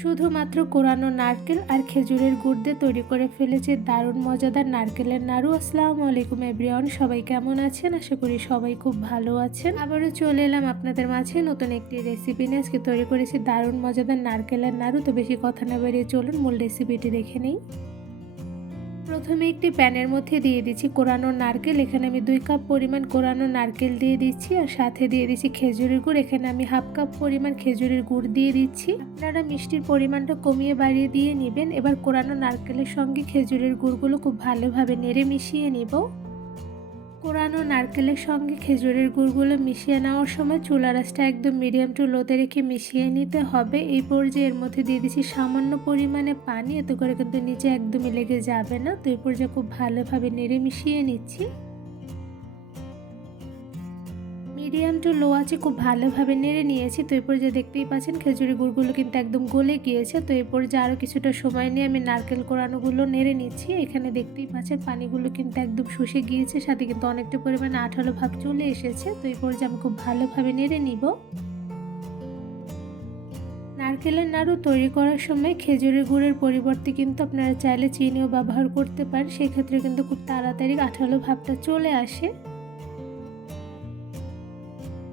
শুধুমাত্র কোরানো নারকেল আর খেজুরের গুড় দিয়ে তৈরি করে ফেলেছি দারুণ মজাদার নারকেলের নাড়ু। আসসালামু আলাইকুম এভরিওয়ান, সবাই কেমন আছেন? আশা করি সবাই খুব ভালো আছেন। আবারও চলে এলাম আপনাদের মাঝে নতুন একটি রেসিপি নিয়ে। আজকে তৈরি করেছি দারুণ মজাদার নারকেলের নাড়ু। তো বেশি কথা না বেরিয়ে চলুন মূল রেসিপিটি দেখে নিই। প্রথমে একটি প্যানের মধ্যে দিয়ে দিচ্ছি কোরানো নারকেল। এখানে আমি 2 কাপ পরিমাণ কোরানো নারকেল দিয়ে দিচ্ছি আর সাথে দিয়ে দিচ্ছি খেজুরের গুড়। এখানে আমি হাফ কাপ পরিমাণ খেজুরের গুড় দিয়ে দিচ্ছি। আপনারা মিষ্টির পরিমাণটা কমিয়ে বাড়িয়ে দিয়ে নেবেন। এবার কোরানো নারকেলের সঙ্গে খেজুরের গুড়গুলো খুব ভালোভাবে নেড়ে মিশিয়ে নিব। কোরানো নারকেলের সঙ্গে খেজুরের গুড়গুলো মিশিয়ে নেওয়ার সময় চুলার আঁচটা একদম মিডিয়াম টু লোতে রেখে মিশিয়ে নিতে হবে। এই পর্যায়ে এর মধ্যে দিয়ে দিচ্ছি সামান্য পরিমাণে পানি, এতে করে কিন্তু নিচে একদমই লেগে যাবে না। তো এই পর্যায়ে খুব ভালোভাবে নেড়ে মিশিয়ে নিচ্ছি। মিডিয়াম টু লো আছে খুব ভালোভাবে নেড়ে নিয়েছি। তো এই পর্যায়ে দেখতেই পাচ্ছেন খেজুরের গুড়গুলো কিন্তু একদম গলে গিয়েছে। তো এই পর্যায়ে আরও কিছুটা সময় নিয়ে আমি নারকেল কোরানোগুলো নেড়ে নিচ্ছি। এখানে দেখতেই পাচ্ছেন পানিগুলো কিন্তু একদম শুষে গিয়েছে, সাথে কিন্তু অনেকটা পরিমাণে আঠালো ভাব চলে এসেছে। তো এই পর্যায়ে আমি খুব ভালোভাবে নেড়ে নিব। নারকেলের নাড়ু তৈরি করার সময় খেজুরের গুড়ের পরিবর্তে কিন্তু আপনারা চাইলে চিনিও ব্যবহার করতে পারেন। সেক্ষেত্রে কিন্তু খুব তাড়াতাড়ি আঠালো ভাবটা চলে আসে।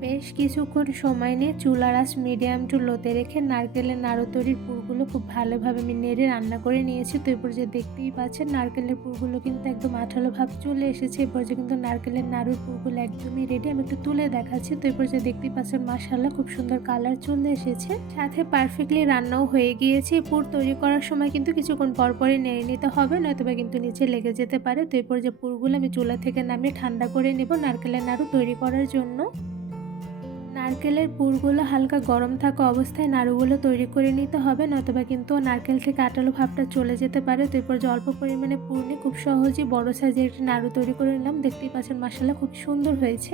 বেশ কিছুক্ষণ সময় নিয়ে চুলার আঁচ মিডিয়াম টু লোতে রেখে নারকেলের নাড়ু তৈরির পুরগুলো খুব ভালোভাবে আমি নেড়ে রান্না করে নিয়েছি। তো এরপর যে দেখতেই পাচ্ছেন নারকেলের পুরগুলো কিন্তু একদম আঠালো ভাব চলে এসেছে। এরপর যে কিন্তু নারকেলের নাড়ুর পুরগুলো একদমই রেডি। আমি একটু তুলে দেখাচ্ছি। তো এরপর যে দেখতেই পাচ্ছেন মাশাআল্লাহ খুব সুন্দর কালার চলে এসেছে, সাথে পারফেক্টলি রান্নাও হয়ে গিয়েছে। পুর তৈরি করার সময় কিন্তু কিছুক্ষণ পরপরই নেড়ে নিতে হবে, নয়তোবা কিন্তু নিচে লেগে যেতে পারে। তো এরপর যে পুরগুলো আমি চুলা থেকে নামিয়ে ঠান্ডা করে নেব নারকেলের নাড়ু তৈরি করার জন্য। নারকেলের পুরগুলো হালকা গরম থাকা অবস্থায় নাড়ুগুলো তৈরি করে নিতে হবে, নয়তোবা কিন্তু নারকেল থেকে আটালো ভাবটা চলে যেতে পারে। তো এরপর যে অল্প পরিমাণে পুর নিয়ে খুব সহজেই বড় সাইজের একটি নাড়ু তৈরি করে নিলাম। দেখতেই পাচ্ছেন মাশাআল্লাহ খুব সুন্দর হয়েছে।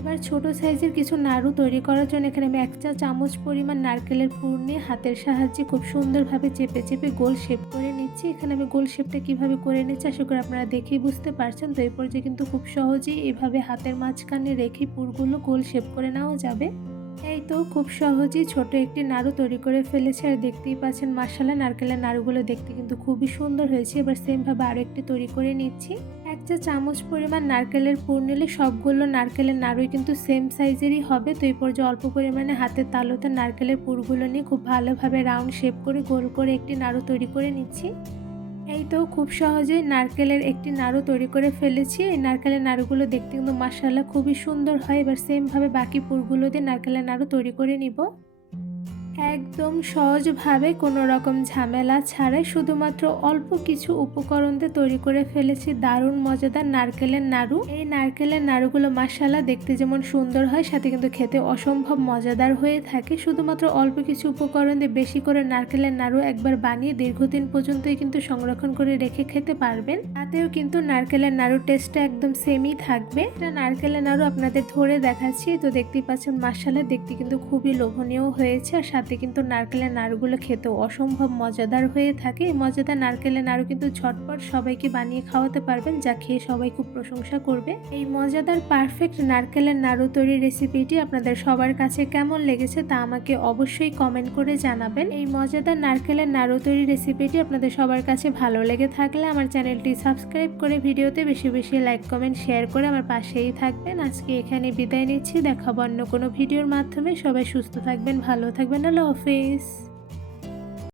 এবার ছোট সাইজের কিছু নাড়ু তৈরি করার জন্য এখানে আমি 1 চা চামচ পরিমাণ নারকেলের পুর নিয়ে হাতের সাহায্যে খুব সুন্দরভাবে চেপে চেপে গোল শেপ করে নিচ্ছি। এখানে আমি গোল শেপটা কিভাবে করে নিচ্ছি আশা করি আপনারা দেখেই বুঝতে পারছেন। তো এরপর যে কিন্তু খুব সহজেই এভাবে হাতের মাঝখানে রেখে পুরগুলো গোল শেপ করে নেওয়া যাবে। এই তো খুব সহজেই ছোট একটি নাড়ু তৈরি করে ফেলেছে। আর দেখতেই পাচ্ছেন মাশাআল্লাহ নারকেলের নাড়ুগুলো দেখতে কিন্তু খুবই সুন্দর হয়েছে। এবার সেমভাবে আরও একটি তৈরি করে নিচ্ছি। 1 চা চামচ পরিমাণ নারকেলের পুর নিলে সবগুলো নারকেলের নাড়ুই কিন্তু সেম সাইজেরই হবে। তো এই পর্যায়ে অল্প পরিমাণে হাতের তালুতে নারকেলের পুরগুলো নিয়ে খুব ভালোভাবে রাউন্ড শেপ করে গোল করে একটি নাড়ু তৈরি করে নিচ্ছি। এই তো খুব সহজেই নারকেলের একটি নাড়ু তৈরি করে ফেলেছি। এই নারকেলের নাড়ুগুলো দেখতে কিন্তু মাশাআল্লাহ খুবই সুন্দর হয়। এবার সেমভাবে বাকি পুরগুলো দিয়ে নারকেলের নাড়ু তৈরি করে নিব। একদম সহজভাবে কোনো রকম ঝামেলা ছাড়াই শুধুমাত্র অল্প কিছু উপকরণ দিয়ে তৈরি করে ফেলেছি দারুণ মজাদার নারকেলের নাড়ু। এই নারকেলের নাড়ুগুলো মাশাআল্লাহ দেখতে যেমন সুন্দর হয়, সাথে কিন্তু খেতে অসম্ভব মজাদার হয়ে থাকে। শুধুমাত্র অল্প কিছু উপকরণ দিয়ে বেশি করে নারকেলের নাড়ু একবার বানিয়ে দীর্ঘদিন পর্যন্তই কিন্তু সংরক্ষণ করে রেখে খেতে পারবেন। তাতেও কিন্তু নারকেলের নাড়ুর টেস্টটা একদম সেমই থাকবে। এটা নারকেলের নাড়ু আপনাদের ধরে দেখাচ্ছি। তো দেখতেই পাচ্ছেন মাশাআল্লাহ দেখতে কিন্তু খুবই লোভনীয় হয়েছে, আর সাথে কিন্তু নারকেলের নাড়ুগুলো খেতেও অসম্ভব মজাদার হয়ে থাকে। এই মজাদার নারকেলের নাড়ু কিন্তু ঝটপট সবাইকে বানিয়ে খাওয়াতে পারবেন, যা খেয়ে সবাই খুব প্রশংসা করবে। এই মজাদার পারফেক্ট নারকেলের নাড়ু তৈরির রেসিপিটি আপনাদের সবার কাছে কেমন লেগেছে তা আমাকে অবশ্যই কমেন্ট করে জানাবেন। এই মজাদার নারকেলের নাড়ু তৈরির রেসিপিটি আপনাদের সবার কাছে ভালো লেগে থাকলে আমার চ্যানেলটি সাবস্ক্রাইব করে ভিডিওতে বেশি বেশি লাইক কমেন্ট শেয়ার করে আমার পাশেই থাকবেন। আজকে এখানে বিদায় নিচ্ছি, দেখাবো অন্য কোনো ভিডিওর মাধ্যমে। সবাই সুস্থ থাকবেন, ভালো থাকবেন। আল্লাহ হাফেজ।